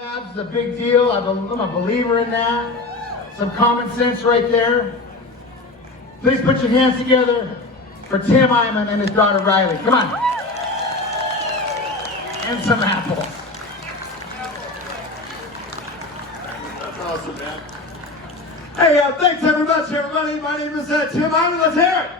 Tabs, the big deal. I'm a believer in that. Some common sense right there. Please put your hands together for Tim Eyman and his daughter Riley. Come on. And some apples. That's awesome, man. Hey, thanks very much, everybody. My name is Tim Eyman. Let's hear it.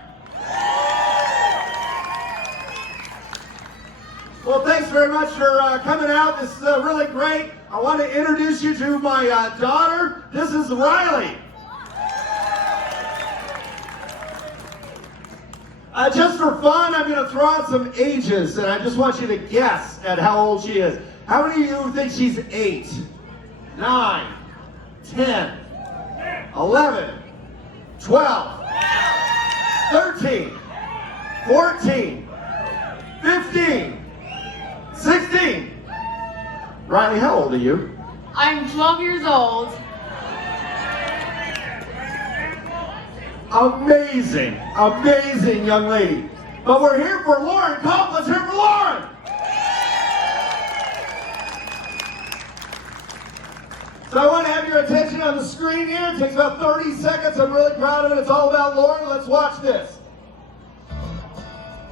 Well, thanks very much for coming out. This is really great. I want to introduce you to my daughter. This is Riley. Just for fun, I'm going to throw out some ages, and I just want you to guess at how old she is. How many of you think she's 8, 9, 10, 11, 12, 13, 14, 15, 16. Riley, how old are you? I'm 12 years old. Amazing, amazing young lady. But we're here for Loren. Culp, let's hear for Loren. So I want to have your attention on the screen here. It takes about 30 seconds. I'm really proud of it. It's all about Loren. Let's watch this.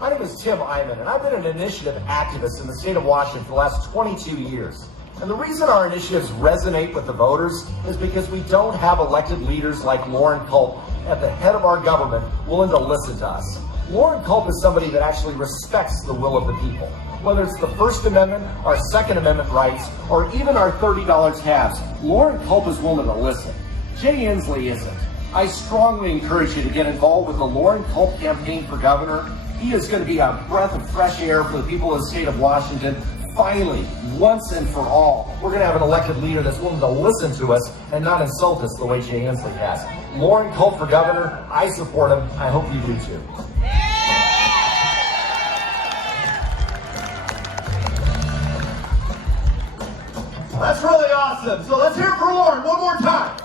My name is Tim Eyman, and I've been an initiative activist in the state of Washington for the last 22 years. And the reason our initiatives resonate with the voters is because we don't have elected leaders like Loren Culp at the head of our government willing to listen to us. Loren Culp is somebody that actually respects the will of the people. Whether it's the First Amendment, our Second Amendment rights, or even our $30 tabs, Loren Culp is willing to listen. Jay Inslee isn't. I strongly encourage you to get involved with the Loren Culp campaign for governor. He is going to be a breath of fresh air for the people of the state of Washington. Finally, once and for all, we're going to have an elected leader that's willing to listen to us and not insult us the way Jay Inslee has. Loren Culp for governor, I support him. I hope you do too. That's really awesome. So let's hear it for Loren one more time.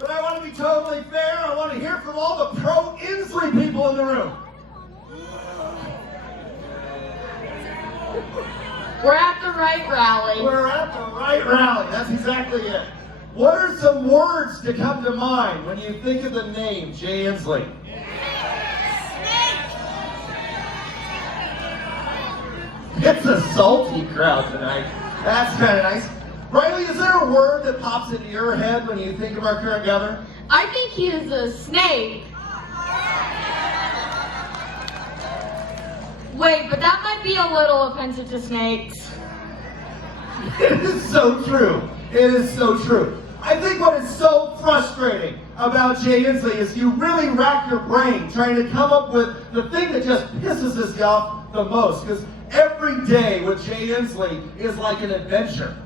But I want to be totally fair. I want to hear from all the pro-Inslee people in the room. We're at the right rally. We're at the right rally. That's exactly it. What are some words to come to mind when you think of the name Jay Inslee? It's a salty crowd tonight. That's kind of nice. Riley, is there a word that pops into your head when you think of our current governor? I think he is a snake. Wait, but that might be a little offensive to snakes. It is so true. It is so true. I think what is so frustrating about Jay Inslee is you really rack your brain trying to come up with the thing that just pisses us off the most. Because every day with Jay Inslee is like an adventure.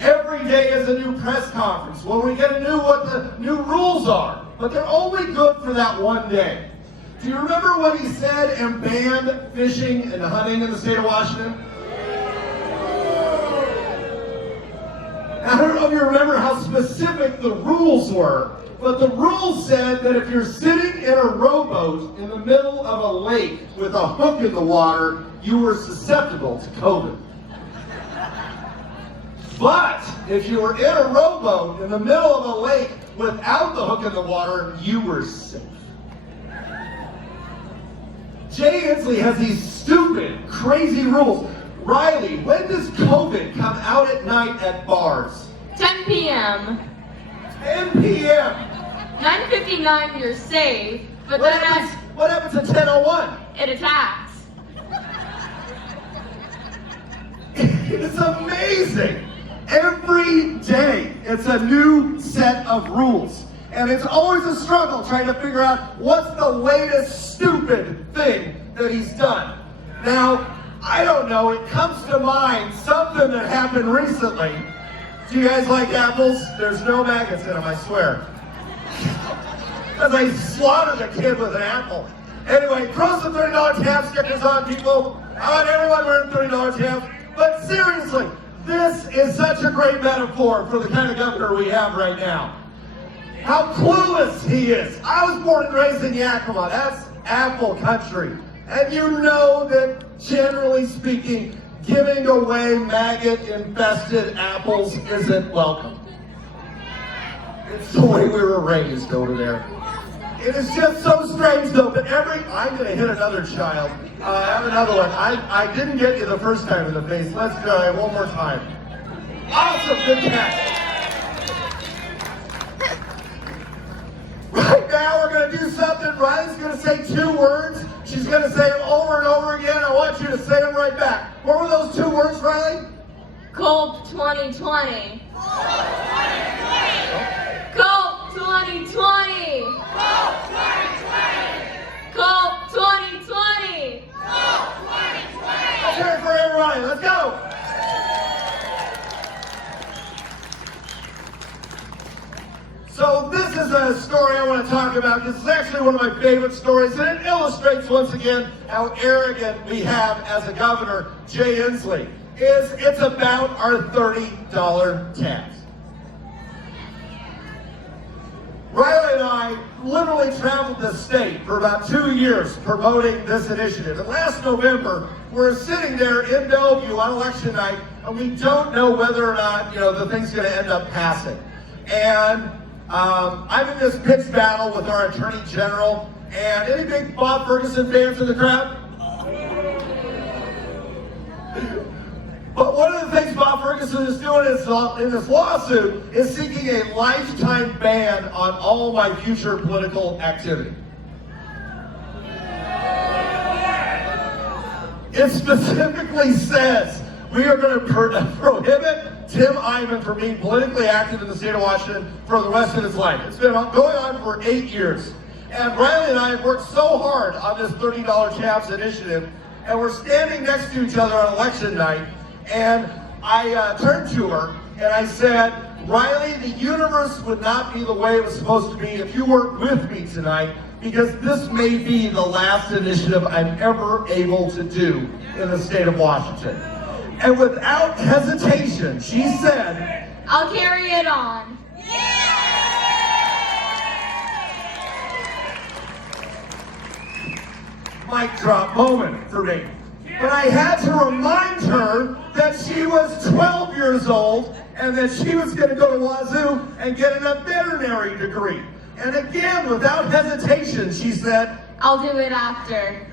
Every day is a new press conference where we get to know what the new rules are. But they're only good for that one day. Do you remember what he said and banned fishing and hunting in the state of Washington? I don't know if you remember how specific the rules were, but the rules said that if you're sitting in a rowboat in the middle of a lake with a hook in the water, you were susceptible to COVID. But if you were in a rowboat in the middle of a lake without the hook in the water, you were safe. Jay Inslee has these stupid, crazy rules. Riley, when does COVID come out at night at bars? 10 p.m. 10 p.m. 9:59, you're safe, but What then happens at 10:01? it attacks. It's amazing. Every day, it's a new set of rules. And it's always a struggle trying to figure out what's the latest stupid thing that he's done. Now, I don't know, it comes to mind something that happened recently. Do you guys like apples? There's no maggots in them, I swear. Because I slaughtered a kid with an apple. Anyway, throw some $30 tab stickers on, people. I want everyone wearing $30 tabs. But seriously, this is such a great metaphor for the kind of governor we have right now. How clueless he is. I was born and raised in Yakima. That's apple country. And you know that, generally speaking, giving away maggot-infested apples isn't welcome. It's the way we were raised over there. It is just so strange though, but I'm gonna hit another child. I have another one. I didn't get you the first time in the face. Let's try one more time. Awesome, good catch. Right now we're gonna do something. Riley's gonna say 2 words. She's gonna say them over and over again. I want you to say them right back. What were those 2 words, Riley? Culp 2020. Culp 2020. Culp 2020. Let's hear it for everybody. Let's go. So this is a story I want to talk about because it's actually one of my favorite stories, and it illustrates once again how arrogant we have as a governor, Jay Inslee. It's about our $30 tabs. Riley and I literally traveled the state for about 2 years promoting this initiative. And last November, we're sitting there in Bellevue on election night, and we don't know whether or not, the thing's going to end up passing. And I'm in this pitch battle with our Attorney General. And any big Bob Ferguson fans in the crowd? But one of the things Bob Ferguson is doing in this lawsuit is seeking a lifetime ban on all my future political activity. It specifically says we are going to prohibit Tim Eyman from being politically active in the state of Washington for the rest of his life. It's been going on for 8 years. And Riley and I have worked so hard on this $30 tabs initiative, and we're standing next to each other on election night. And I turned to her and I said, Riley, the universe would not be the way it was supposed to be if you weren't with me tonight, because this may be the last initiative I'm ever able to do in the state of Washington. And without hesitation, she said, I'll carry it on. Mic drop moment for me. But I had to remind her that she was 12 years old and that she was going to go to Wazoo and get a veterinary degree. And again, without hesitation, she said, I'll do it after.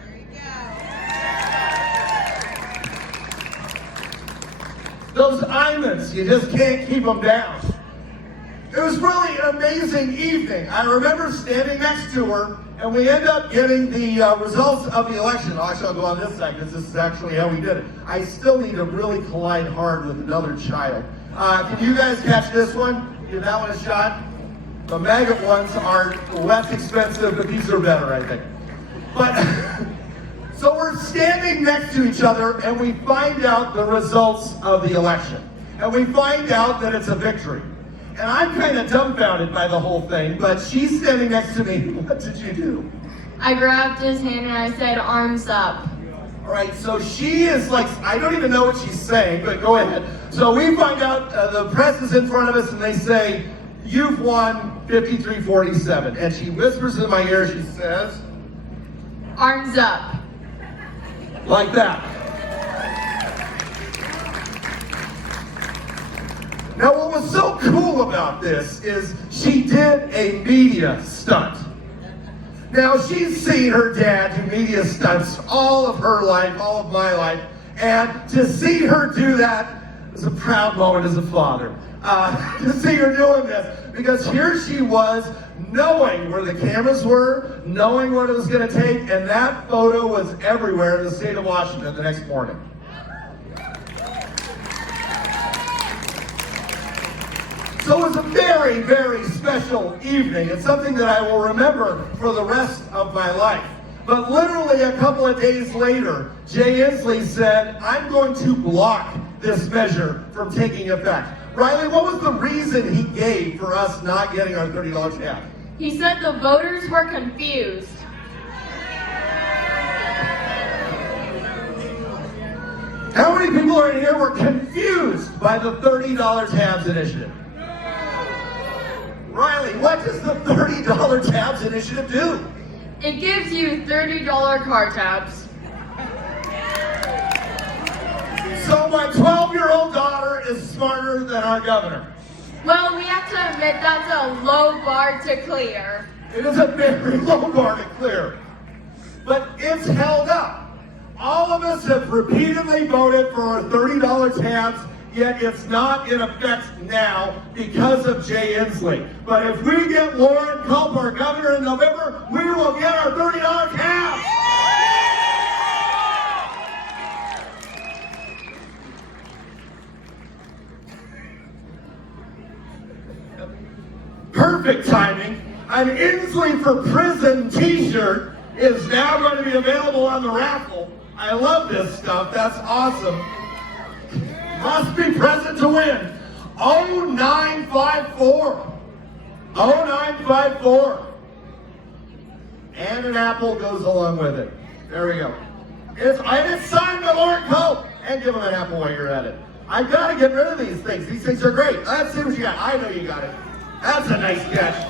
those Eymans, you just can't keep them down. It was really an amazing evening. I remember standing next to her, and we end up getting the results of the election. Actually, I'll go on this side because this is actually how we did it. I still need to really collide hard with another child. Can you guys catch this one? Give that one a shot. The maggot ones are less expensive, but these are better, I think. But so we're standing next to each other, and we find out the results of the election. And we find out that it's a victory. And I'm kind of dumbfounded by the whole thing, but she's standing next to me. What did you do? I grabbed his hand and I said, arms up. All right, so she is like, I don't even know what she's saying, but go ahead. So we find out the press is in front of us and they say, you've won 53-47. And she whispers in my ear, she says, Arms up. like that. Now, what was so cool about this is she did a media stunt. Now, she's seen her dad do media stunts all of her life, all of my life, and to see her do that was a proud moment as a father. To see her doing this, because here she was, knowing where the cameras were, knowing what it was going to take, and that photo was everywhere in the state of Washington the next morning. So it was a very, very special evening. It's something that I will remember for the rest of my life. But literally a couple of days later, Jay Inslee said, I'm going to block this measure from taking effect. Riley, what was the reason he gave for us not getting our $30 tab? He said the voters were confused. How many people are in here were confused by the $30 tabs initiative? Riley, what does the $30 tabs initiative do? It gives you $30 car tabs. my 12-year-old daughter is smarter than our governor. Well, we have to admit that's a low bar to clear. It is a very low bar to clear, but it's held up. All of us have repeatedly voted for our $30 tabs, yet it's not in effect now because of Jay Inslee. But if we get Loren Culp, our governor, in November, we will get our $30 tabs. Perfect timing. An Inslee for Prison t-shirt is now going to be available on the raffle. I love this stuff. That's awesome. Must be present to win. 0954. 0954. And an apple goes along with it. There we go. It's signed by Loren Culp. And give him an apple while you're at it. I gotta get rid of these things. These things are great. Let's see what you got. I know you got it. That's a nice catch.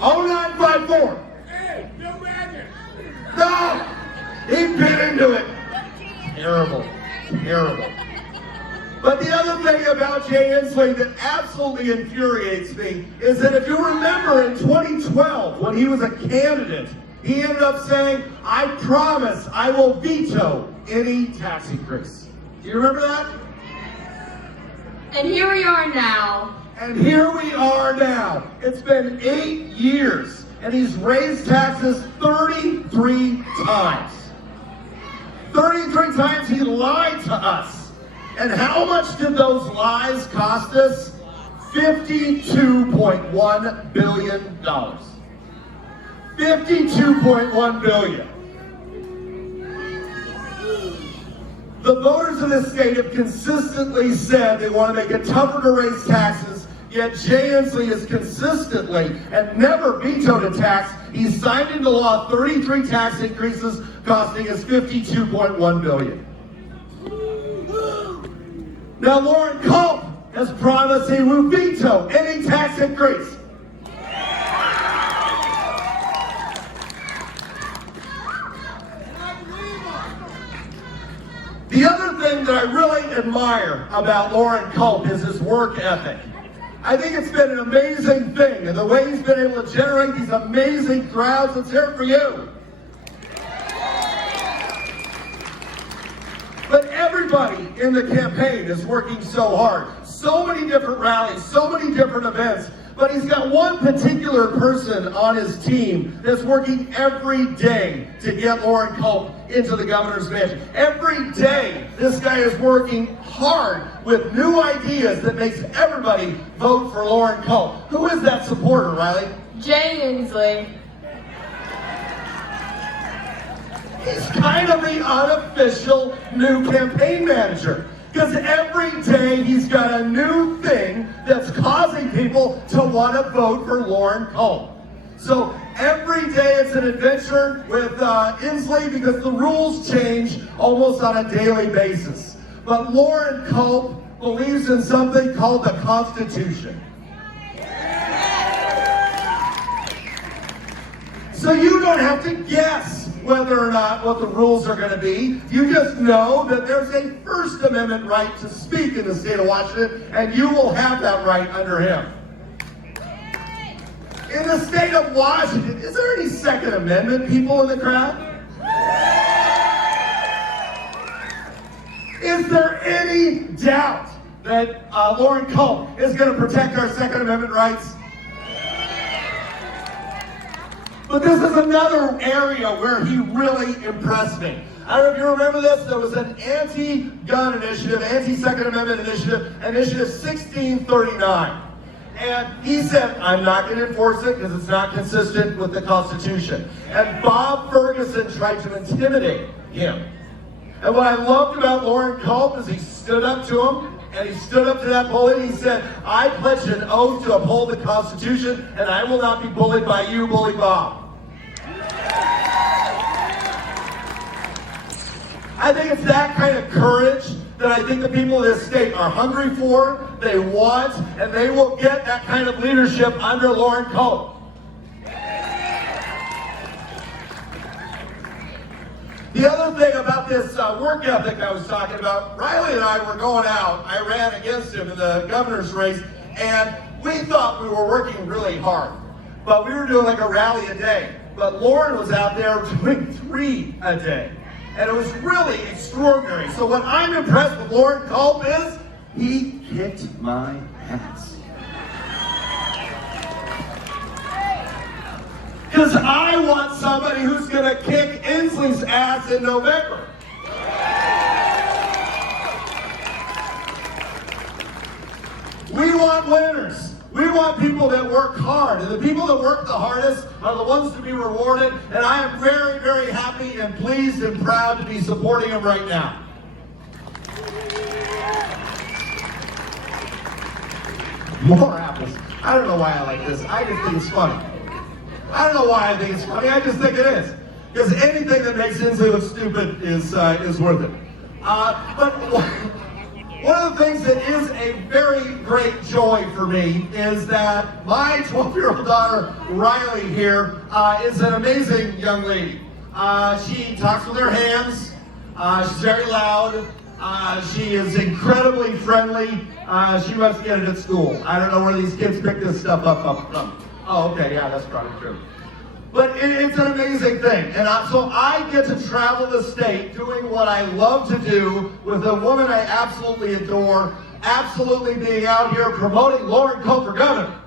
0954. Hey, no magic. No! He bit into it. Terrible. Terrible. But the other thing about Jay Inslee that absolutely infuriates me is that if you remember in 2012, when he was a candidate, he ended up saying, I promise I will veto any tax increase. Do you remember that? And here we are now. And here we are now. It's been 8 years, and he's raised taxes 33 times. 33 times he lied to us. And how much did those lies cost us? $52.1 billion. $52.1 billion. The voters of this state have consistently said they want to make it tougher to raise taxes, yet Jay Inslee has consistently and never vetoed a tax. He signed into law 33 tax increases costing us $52.1 billion. Now Loren Culp has promised he will veto any tax increase. The other thing that I really admire about Loren Culp is his work ethic. I think it's been an amazing thing, and the way he's been able to generate these amazing crowds. Let's hear it for you. But everybody in the campaign is working so hard. So many different rallies, so many different events. But he's got one particular person on his team that's working every day to get Loren Culp into the governor's mansion. Every day, this guy is working hard with new ideas that makes everybody vote for Loren Culp. Who is that supporter, Riley? Jay Inslee. He's kind of the unofficial new campaign manager. Because every day he's got a new thing that's causing people to want to vote for Loren Culp. So every day it's an adventure with Inslee because the rules change almost on a daily basis. But Loren Culp believes in something called the Constitution. So you don't have to guess whether or not what the rules are going to be. You just know that there's a First Amendment right to speak in the state of Washington, and you will have that right under him. In the state of Washington, is there any Second Amendment people in the crowd? Is there any doubt that Loren Culp is going to protect our Second Amendment rights? But this is another area where he really impressed me. I don't know if you remember this. There was an anti-gun initiative, anti-Second Amendment initiative, Initiative 1639. And he said, I'm not going to enforce it because it's not consistent with the Constitution. And Bob Ferguson tried to intimidate him. And what I loved about Loren Culp is he stood up to him, and he stood up to that bully, and he said, I pledge an oath to uphold the Constitution, and I will not be bullied by you, Bully Bob. I think it's that kind of courage that I think the people of this state are hungry for, they want, and they will get that kind of leadership under Loren Culp. The other thing about this work ethic I was talking about, Riley and I were going out. I ran against him in the governor's race, and we thought we were working really hard. But we were doing like a rally a day. But Loren was out there doing 3 a day. And it was really extraordinary. So what I'm impressed with Loren Culp is, he kicked my ass. Because I want somebody who's going to kick Inslee's ass in November. We want winners. We want people that work hard. And the people that work the hardest are the ones to be rewarded. And I am very, very happy and pleased and proud to be supporting them right now. More apples. I don't know why I like this. I just think it's funny. I don't know why I think it's funny. I just think it is. Because anything that makes Inslee look stupid is worth it. But one of the things that is a very great joy for me is that my 12-year-old daughter, Riley here, is an amazing young lady. She talks with her hands. She's very loud. She is incredibly friendly. She must get it at school. I don't know where these kids pick this stuff up from. Oh, okay, yeah, that's probably true. But it's an amazing thing. And so I get to travel the state doing what I love to do with a woman I absolutely adore, absolutely being out here promoting Loren Culp for governor.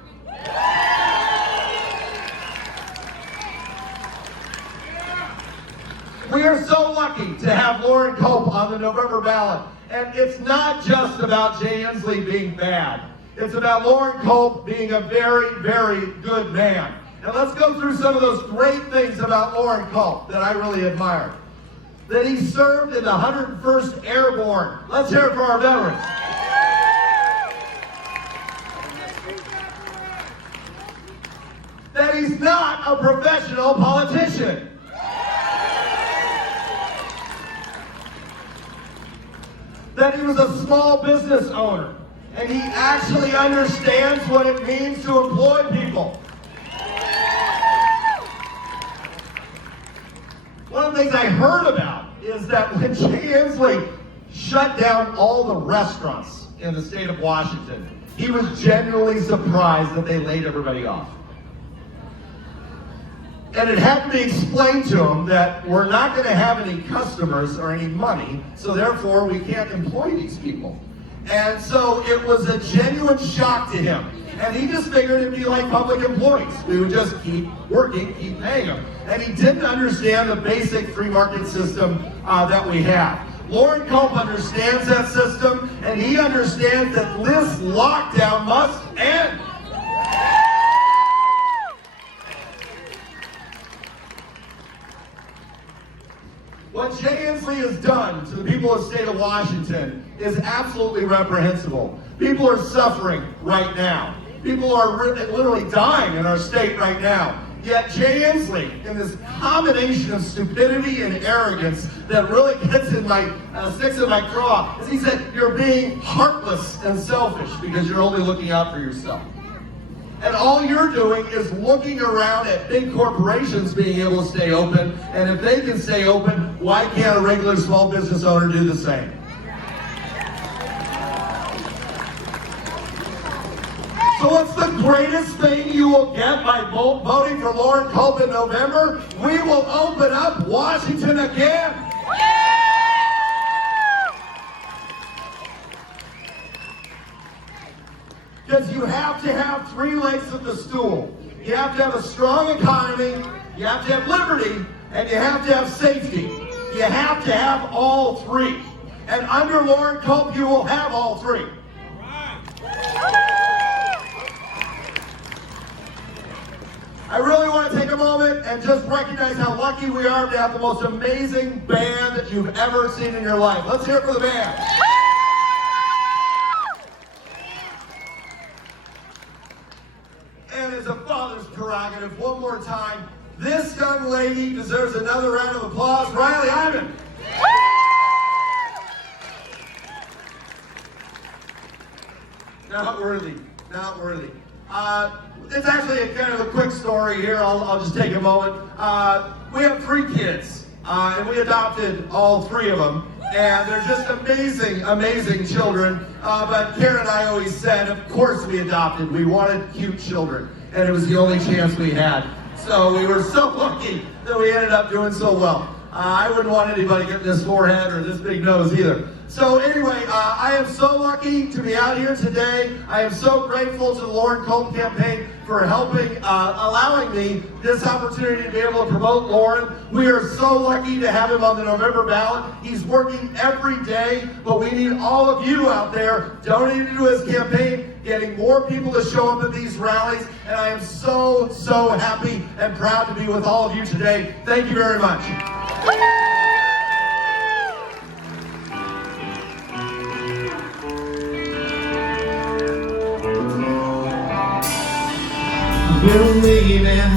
We are so lucky to have Loren Culp on the November ballot. And it's not just about Jay Inslee being bad. It's about Loren Culp being a very, very good man. And let's go through some of those great things about Loren Culp that I really admire. That he served in the 101st Airborne. Let's hear it for our veterans. That he's not a professional politician. That he was a small business owner. And he actually understands what it means to employ people. One of the things I heard about is that when Jay Inslee shut down all the restaurants in the state of Washington, he was genuinely surprised that they laid everybody off. And it had to be explained to him that we're not going to have any customers or any money, so therefore we can't employ these people. And so it was a genuine shock to him. And he just figured it'd be like public employees. We would just keep working, keep paying them. And he didn't understand the basic free market system that we have. Loren Culp understands that system, and he understands that this lockdown must end. What Jay Inslee has done to the people of the state of Washington is absolutely reprehensible. People are suffering right now. People are literally dying in our state right now. Yet Jay Inslee, in this combination of stupidity and arrogance that really gets in my, sticks in my craw, is he said, you're being heartless and selfish because you're only looking out for yourself. And all you're doing is looking around at big corporations being able to stay open, and if they can stay open, why can't a regular small business owner do the same? So what's the greatest thing you will get by voting for Loren Culp in November? We will open up Washington again. Because you have to have 3 legs of the stool. You have to have a strong economy, you have to have liberty, and you have to have safety. You have to have all 3. And under Loren Culp, you will have all 3. I really want to take a moment and just recognize how lucky we are to have the most amazing band that you've ever seen in your life. Let's hear it for the band. And as a father's prerogative, one more time, this young lady deserves another round of applause. Riley Eyman. Not worthy, not worthy. It's actually a kind of a quick story here. I'll just take a moment. We have 3 kids. and we adopted all 3 of them. And they're just amazing, amazing children. But Karen and I always said, of course we adopted. We wanted cute children, and it was the only chance we had. So we were so lucky that we ended up doing so well. I wouldn't want anybody getting this forehead or this big nose either. So anyway, I am so lucky to be out here today. I am so grateful to the Loren Culp campaign for helping, allowing me this opportunity to be able to promote Loren. We are so lucky to have him on the November ballot. He's working every day, but we need all of you out there donating to his campaign, getting more people to show up at these rallies, and I am so, so happy and proud to be with all of you today. Thank you very much. Believe in